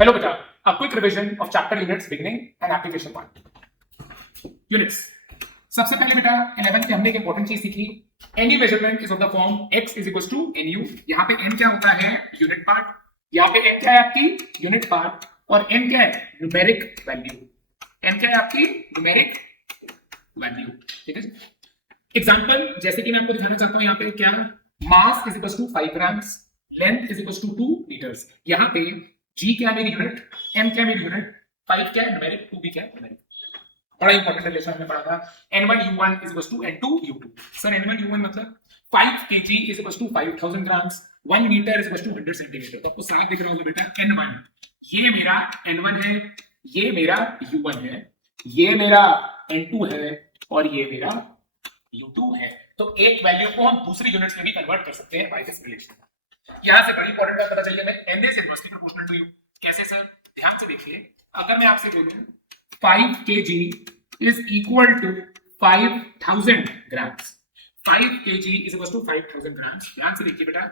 Hello beta, a quick revision of chapter units beginning and application 1. Units. सबसे पहले बेटा 11 में हमने एक इंपॉर्टेंट चीज सीखी. Any measurement is of the form x is equal to nu. यहाँ पे n क्या होता है? Unit part. यहाँ पे n क्या है आपकी? Unit part. और n क्या है? Numeric value. n क्या है आपकी? Numeric value. ठीक है. एग्जाम्पल जैसे कि मैं आपको दिखाना चाहता हूँ यहाँ पे क्या, mass is equal to 5 grams, length is equal to 2 metres. यहाँ पे g क्या है मेरी यूनिट, m क्या है मेरी यूनिट, 5 क्या है न्यूमेरिक, 2 भी क्या है न्यूमेरिक. बड़ा इंपॉर्टेंट रिलेशन हमने पढ़ा था. n1 u1 is equals to n2 u2. Sir n1 u1 मतलब 5 kg is equals to 5000 grams, 1 meter is equals to 100 centimeter. तो आपको साफ दिख रहा होगा बेटा n1, ये मेरा n1 है, ये मेरा u1 है, ये मेरा n2 है और ये मेरा u2 है. तो एक वैल्यू को हम दूसरी यूनिट्स में भी कन्वर्ट कर सकते हैं बाय दिस रिलेशन. यहां से बड़ी इंपॉर्टेंट बात पता चली हमें, n is inversely proportional to u. कैसे सर? ध्यान से देखिए, अगर मैं आपसे बोलूं 5 kg is equal to 5000 grams, 5 kg is equal to 5000 grams. ध्यान से देखिए बेटा,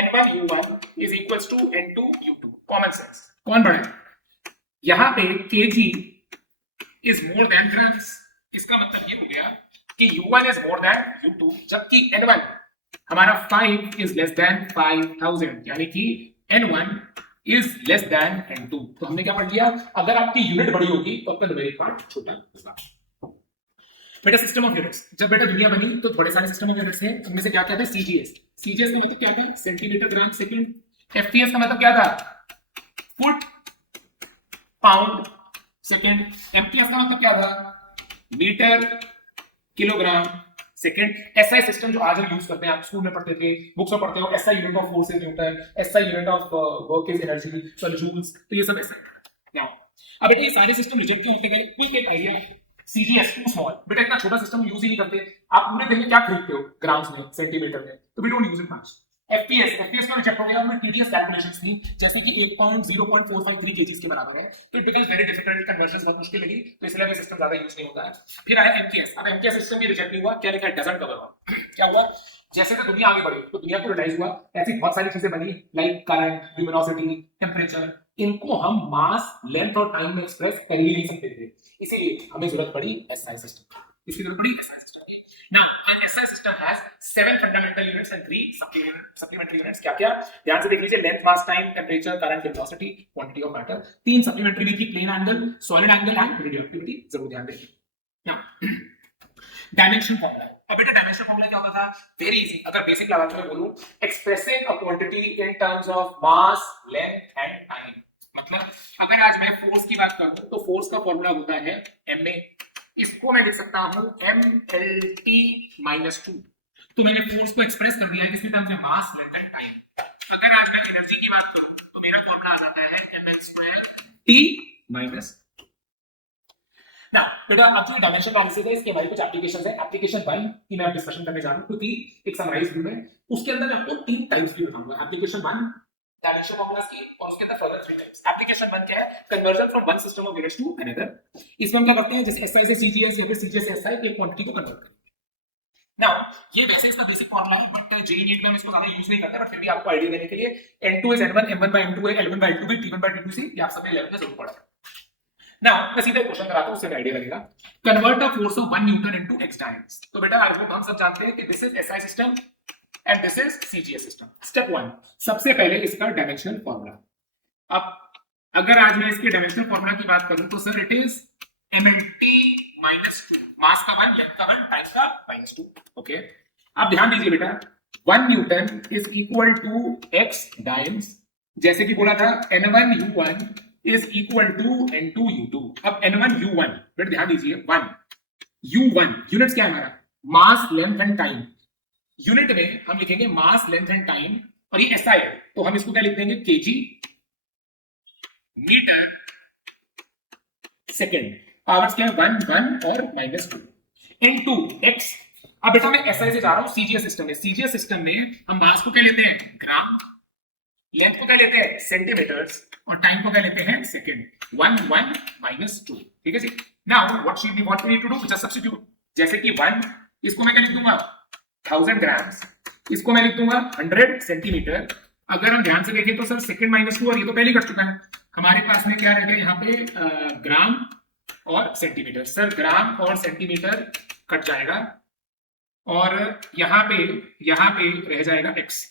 n1 u1 is equals to n2 u2. Common sense. कौन बड़ा है? यहां पे kg is more than grams. इसका मतलब ये हो गया कि u1 is more than u2, जबकि n1 हमारा 5 is less than 5000, यानी कि n1 is less than n2. तो हमने क्या पढ़ लिया? अगर आपकी यूनिट बड़ी होगी तो आपका न्यूमेरिक पार्ट छोटा होगा. बेटा सिस्टम ऑफ यूनिट्स, जब बेटा दुनिया बनी तो बड़े सारे सिस्टम ऑफ यूनिट्स हैं. उनमें से क्या क्या था? सीजीएस. सीजीएस का मतलब क्या था? Centimetre gram second. एफपीएस का मतलब क्या था? Foot pound second. एमपीएस का मतलब क्या था? Metre kilogram second. SI system जो आज हम यूज करते हैं, आप स्कूल में पढ़ते थे, बुक्स में पढ़ते हो, SI unit of force is newton, SI unit of work is energy, sorry joules. तो ये सब एसआई. नाउ अब बेटा ये सारे सिस्टम रिजेक्ट क्यों होते गए? क्विक एक आइडिया. CGS to small. बेटा इतना छोटा सिस्टम यूज ही नहीं करते. आप पूरे दिन में क्या खरीदते हो? ग्राम्स में, सेंटीमीटर में. तो we don't use it much. FPS का रिजेक्ट हो गया. हमने टीडीएस कैलकुलेशंस थी, जैसे कि 1 पाउंड 0.453 केजीस के बराबर है. तो it becomes very difficult, convergence बहुत मुश्किल लगी, तो इसलिए ये सिस्टम ज्यादा यूज नहीं होता है. फिर आया एमकेएस. अब एमकेएस सिस्टम भी रिजेक्ट नहीं हुआ. क्या लिखा है? Doesn't cover. क्या हुआ? जैसे तो दुनिया आगे बढ़ी तो दुनिया को रियलाइज हुआ ऐसी बहुत सारी चीजें बनी, लाइक करंट, ल्यूमिनोसिटी, टेम्परेचर. इनको हम मास, लेंथ और टाइम में एक्सप्रेस कर ही नहीं सकते थे. इसीलिए हमें जरूरत पड़ी एसआई सिस्टम. इसकी जरूरत पड़ी एसआई सिस्टम की. Now an SI system has 7 fundamental units and 3 supplementary units. क्या क्या? ध्यान से देख लीजिए. Length, mass, time, temperature, current, velocity, quantity of matter. 3 supplementary भी थी, plane angle, solid angle and radioactivity. जरूर ध्यान देंगे. Now dimension formula. अब बेटा डायमेंशन फॉर्मूला क्या होता था? Very easy. अगर बेसिक लेवल में बोलूं, expressing a quantity in terms of mass, length and time. मतलब अगर आज मैं फोर्स की बात करूं तो फोर्स का फॉर्मूला होता है ma. इसको मैं लिख सकता हूं mlt - 2. तो मैंने फोर्स को एक्सप्रेस कर दिया है किसके टर्म्स में? मास, लेंथ एंड टाइम. अगर आज मैं एनर्जी की बात करूं तो मेरा फॉर्मूला आ जाता है mn2 t - 2. नाउ बेटा अब जो डायमेंशन एनालिसिस है, इसके हमारे कुछ एप्लीकेशंस है. एप्लीकेशन 1 की मैं डिस्कशन करने जा रहा हूं, क्योंकि एक समराइज व्यू में उसके अंदर मैं आपको 3 टाइप्स भी बताऊंगा. एप्लीकेशन 1 डायमेंशन फॉर्मूलास की, और उसके अंदर फर्दर 3 टाइप्स. एप्लीकेशन 1 क्या है? Conversion from one system of units to another. इसमें हम क्या करते हैं? जैसे एसआई से सीजीएस या फिर सीजीएस से एसआई, एक क्वांटिटी को कन्वर्ट करते हैं. नाउ ये वैसे इसका बेसिक फॉर्मूला है, बट जेई नीट में हम इसको ज्यादा यूज नहीं करते, बट फिर भी आपको आईडिया देने के लिए n2 is n1, m1 by m2 है, l1 by l2 भी, t1 by t2 से, ये आप सबने 11 में जरूर पढ़ा है. नाउ मैं सीधे क्वेश्चन कराता हूं, उससे आइडिया लगेगा. Convert the force of 1 Newton into x dynamics. तो बेटा आज हम सब जानते हैं कि this is SI system and this is CGS system. Step 1, सबसे पहले इसका डायमेंशनल फॉर्मूला. अब अगर आज मैं इसके डायमेंशनल फॉर्मूला की बात करूं तो सर इट इज mnt - 2. मास का 1, लेंथ का 1, टाइम का -2. ओके. अब ध्यान दीजिए बेटा, 1 newton is equal to x dynamics. जैसे कि बोला था n1 u1 is equal to n2 u2. अब n1 u1 बेटा ध्यान दीजिए, 1 u1 यूनिट्स क्या है हमारा? मास, लेंथ एंड टाइम. यूनिट में हम लिखेंगे मास, लेंथ एंड टाइम, और ये एसआई है तो हम इसको क्या लिख देंगे? KG metre second. पावर्स क्या है? 1 1 और -2 इनटू x. अब बेटा मैं एसआई से जा रहा हूं सीजीएस सिस्टम में. सीजीएस सिस्टम में हम मास को क्या लेते हैं? ग्राम. लेंथ को क्या लेते हैं? सेंटीमीटर्स. और टाइम को क्या लेते हैं? सेकंड. 1 1 -2. ठीक है जी. Now what we need to do? Just substitute. जैसे कि 1, इसको मैं क्या लिख दूंगा? 1000 ग्राम्स. इसको मैं लिख दूंगा 100 सेंटीमीटर. अगर हम ध्यान से देखें तो सर सेकंड माइनस टू और ये तो पहले कट चुका है, हमारे पास में क्या रह गया यहाँ पे ग्राम और सेंटीमीटर। सर ग्राम और सेंटीमीटर कट जाएगा और यहाँ पे रह जाएगा X,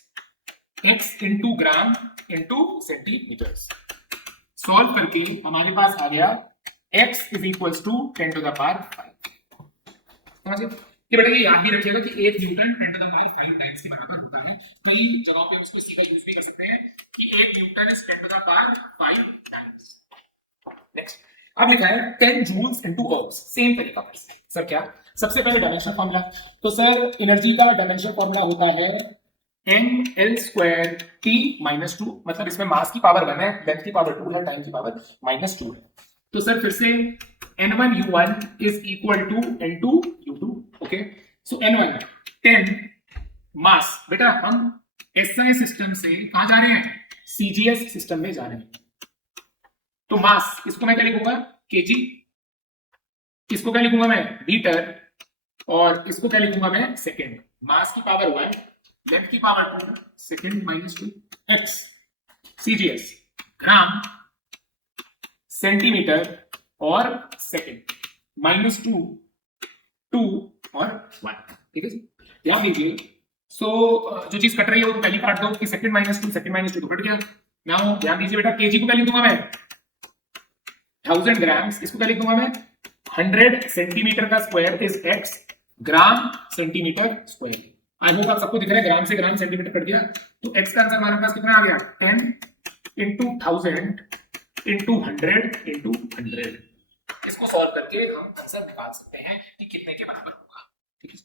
X into gram into centimetre. Solve करके हमारे पास आ गया x is equal to 10 to the power 5। समझिए कि बेटा ये याद भी रखिएगा कि 1 newton 10 to the power 5 times के बराबर होता है। कई जगहों पे हम इसको सीधा यूज भी कर सकते हैं कि 1 newton is 10 to the power 5 times. Next अब लिखा है 10 जूल्स इनटू आवर्स, सेम तरीका पर। सर क्या, सबसे पहले डायमेंशन फार्मूला, तो सर एनर्जी का डायमेंशन फार्मूला होता है NL स्क्वायर T माइनस 2, मतलब इसमें मास की पावर 1 है, लेंथ की पावर 2 है, टाइम की पावर माइनस 2 है। तो सर फिर से N1 U1 is equal to N2 U2। Okay, so N1 10 mass, बेटा हम SI सिस्टम से कहां जा रहे हैं, CGS सिस्टम में जा रहे हैं, तो मास इसको मैं क्या लिखूंगा kg, इसको क्या लिखूंगा मैं मीटर, और इसको क्या लिखूंगा मैं सेकेंड। मास की पावर 1, लेंथ की power 2, second minus 2, x, CGS ग्राम, सेंटीमीटर और सेकेंड, माइनस 2, 2 और 1। ठीक है जी, ध्यान दीजिए। सो जो चीज कट रही है वो तो पहली काट दो कि सेकेंड माइनस 2, सेकेंड माइनस 2 तो कट गया। नाउ ध्यान दीजिए बेटा, केजी को क्या लिख दूंगा मैं 1000 ग्राम्स, इसको क्या लिख दूंगा मैं 100 सेंटीमीटर का square is x, gram centimetre square. I hope आप सबको दिख रहा है, ग्राम से ग्राम सेंटीमीटर कट गया, तो एक्स का आंसर हमारे पास कितना आ गया 10 इंटू 1000 इंटू 100 इंटू 100। इसको सॉल्व करके हम आंसर निकाल सकते हैं कि कितने के बराबर होगा। ठीक है,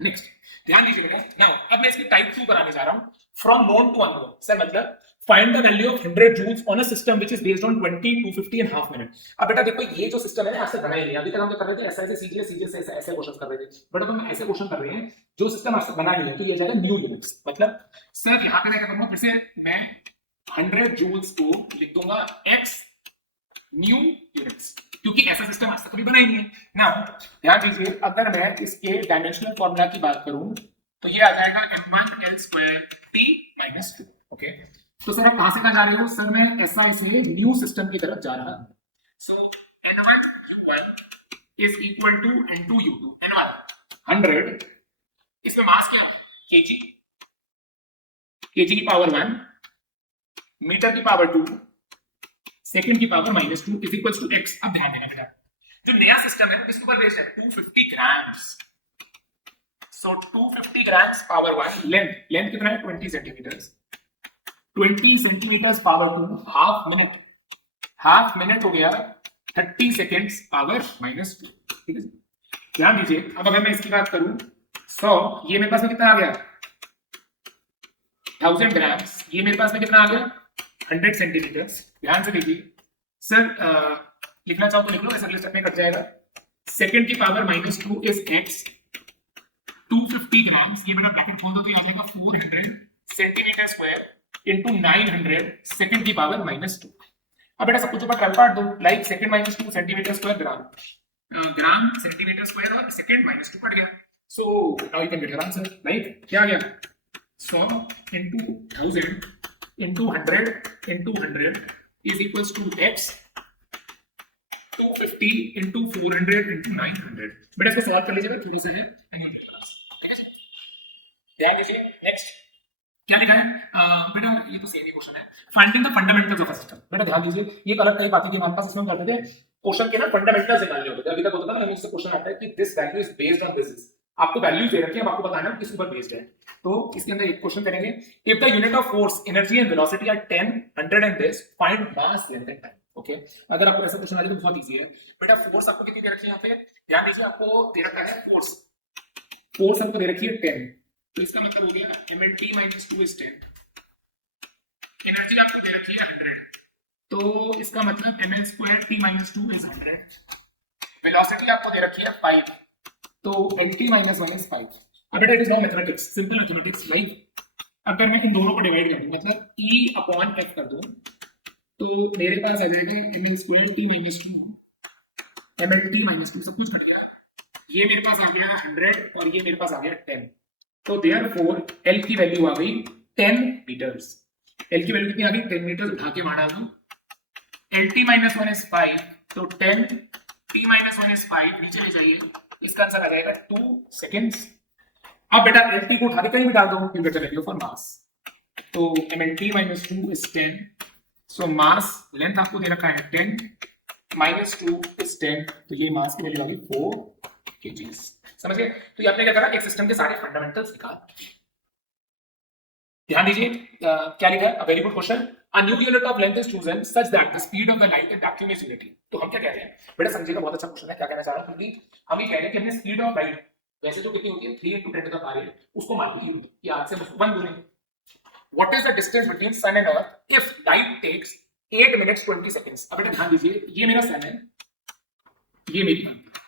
नेक्स्ट ध्यान दीजिए बेटा। नाउ अब मैं इसकी टाइप 2 कराने जा रहा हूं, from known to unknown. Sir मतलब find the value of 100 joules on a system which is based on 20 250 and half minute. अब बेटा देखो ये जो सिस्टम है ना आपसे बना ही नहीं, अभी तक हम क्या कर रहे थे ऐसा ऐसे सीजीएस सीजीएस से ऐसे क्वेश्चन कर रहे थे, बट अब हम ऐसे क्वेश्चन कर रहे हैं जो सिस्टम आपसे बना ही है, तो ये जाएगा न्यू यूनिट्स। मतलब सर यहां पे मैं क्या करूंगा, फिर से मैं 100 जूल्स को लिख दूंगा x न्यू यूनिट्स, क्योंकि ऐसा सिस्टम आज तक कभी बना ही नहीं है। नाउ ध्यान दीजिए, अगर मैं इसके डायमेंशनल फॉर्मूला की बात करूं तो ये आ जाएगा m1l square t minus 2। Okay, तो सर आप कहां से कहां जा रहे हो, सर मैं SI से न्यू सिस्टम की तरफ जा रहा हूं। सो n1 is equal to n2 u2। n1 100, इसमें मास क्या kg, kg की पावर 1, मीटर की पावर 2, सेकंड की power minus 2 is equal to x। अब ध्यान देना बेटा, जो नया सिस्टम है वो किसके ऊपर बेस्ड है 250 ग्राम्स। सो 250 ग्राम्स पावर 1, लेंथ कितना है 20 centimetre, 20 centimetre power 2, half minute हो गया 30 सेकेंड्स पावर माइनस 2। ठीक है, ध्यान दीजिए। अब अगर मैं इसकी बात करूं 100, ये मेरे पास में कितना आ गया 1000 ग्राम्स, ये मेरे पास में कितना आ गया 100 सेंटीमीटर। ध्यान से देखिए सर, लिखना चाहो तो लिख लो, ऐसा अगले स्टेप में कट जाएगा। सेकेंड की power minus 2 is x, 250 grams, ये मेरा ब्रैकेट खोल दो तो ये आ जाएगा 400 सेंटीमीटर स्क्वायर इंटू 900 सेकेंड की पावर माइनस 2। अब बेटा सब कुछ ऊपर काट दो, like second minus 2 centimetre square gram centimetre square और सेकेंड माइनस 2 कट गया। So now you can get your answer, like क्या आ गया 100 into 1000 into 100 into 100 is equals to x, 250 into 400 into 900। बेटा इसको सॉल्व कर लीजिएगा, छोटी सा है। ध्यान दीजिए, नेक्स्ट क्या लिखा है बेटा, ये तो सेम ही क्वेश्चन है, finding the fundamentals of a system. बेटा ध्यान दीजिए, ये अलग टाइप आती थी हमारे पास, इसमें हम करते थे क्वेश्चन के ना फंडामेंटल्स निकालने होते थे। अभी तक होता था ना, मुझसे क्वेश्चन आता है कि this value is based on this, आपको वैल्यू दे रखी है, अब आपको बताना है किस ऊपर बेस्ड है। तो इसके अंदर एक क्वेश्चन करेंगे, if the unit of force energy and velocity are 10 100 and this, find mass length and time. Okay, अगर आपको ऐसा क्वेश्चन आ जाए तो बहुत इजी है बेटा। फोर्स आपको कितनी दे रखी है यहाँ पे, ध्यान दीजिए, आपको दे रखा है फोर्स आपको दे रखी है 10, तो इसका मतलब हो गया mlt माइनस 2 इज 10। एनर्जी आपको दे रखी है 100, तो इसका मतलब ml square t minus 2 is 100। Velocity आपको दे रखी है 5, तो lt माइनस 1 इज 5। अब बेटा it is not mathematics, simple mathematics. Like अगर मैं इन दोनों को डिवाइड कर दूं, मतलब e अपॉन f कर दूं, तो मेरे पास आ जाएगा ml square t minus 2 mlt minus 2, सब कुछ कट गया। ये मेरे पास आ गया 100 और ये मेरे पास आ गया 10, तो देयरफॉर l की वैल्यू आ गई 10 meters. L की वैल्यू कितनी आ गई? 10 meters. उठा के वहां डाल दो. LT minus 1 is 5, तो 10 T minus 1 is 5. नीचे ले जाइए, इसका आंसर आ जाएगा 2 seconds. अब बेटा LT को उठा के कहीं भी डाल दो, you get the value for mass. तो MLT minus 2 is 10. So mass length आपको दे रखा है 10 minus 2 is 10. तो ये मास की वैल्यू आ गई 4 kgs. समझ गए? तो ये आपने क्या करा? एक सिस्टम के सारे फंडामेंटल्स निकाल. ध्यान दीजिए क्या लिखा है? A very good question. A new unit of length is chosen such that the speed of the light in vacuum is unity. तो हम क्या कह रहे हैं? बेटा समझिएगा, बहुत अच्छा क्वेश्चन है. क्या कहना चाह रहा हूं? क्योंकि हम ये कह रहे हैं कि हमने स्पीड ऑफ लाइट वैसे तो कितनी होती है 3 × 10 to the power 8, उसको मान लो ये आज से 1 दूरी. What is the distance between sun and earth if light takes 8 minutes 20 seconds? अब बेटा ध्यान दीजिए, ये मेरा सन है, ये मेरी अर्थ.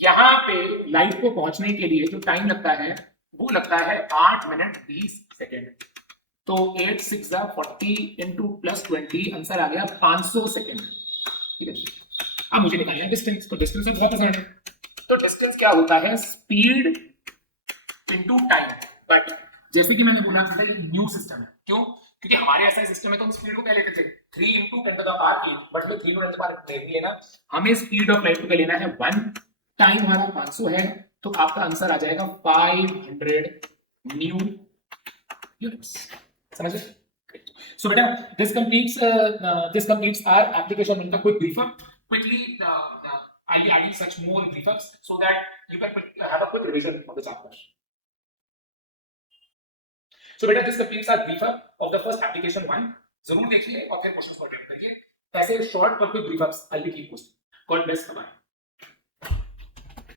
यहां पे लाइट को पहुंचने के लिए जो टाइम लगता है वो लगता है 8 मिनट 20 सेकेंड. तो 8 6 40 इंटू प्लस 20, आंसर आ गया 500 सेकेंड. ठीक है. अब मुझे निकालना है डिस्टेंस. तो डिस्टेंस में बहुत आसान है. तो डिस्टेंस क्या होता है? Speed into time. बट जैसे कि मैंने बोला था ये न्यू सिस्टम है. क्यों? क्योंकि हमारे ऐसा सिस्टम में तो हम स्पीड को क्या लेते थे 3 × 10 to the power 8, बट हमें 3 × 10 to the power 8 नहीं लेना. हमें स्पीड ऑफ लाइट को क्या लेना है 1. टाइम हमारा 500 है, तो आपका आंसर आ जाएगा 500 न्यू यूनिट्स. समझ गए? So बेटा this completes our application on the quick briefer. Quickly I'll be adding such more briefers so that you can have a quick revision of the chapter. So बेटा this completes our briefer of the first application 1. जरूर देखिए और फिर questions को attempt करिए. ऐसे short और quick ब्रीफर्स I'll be keep posting. God bless. Bye.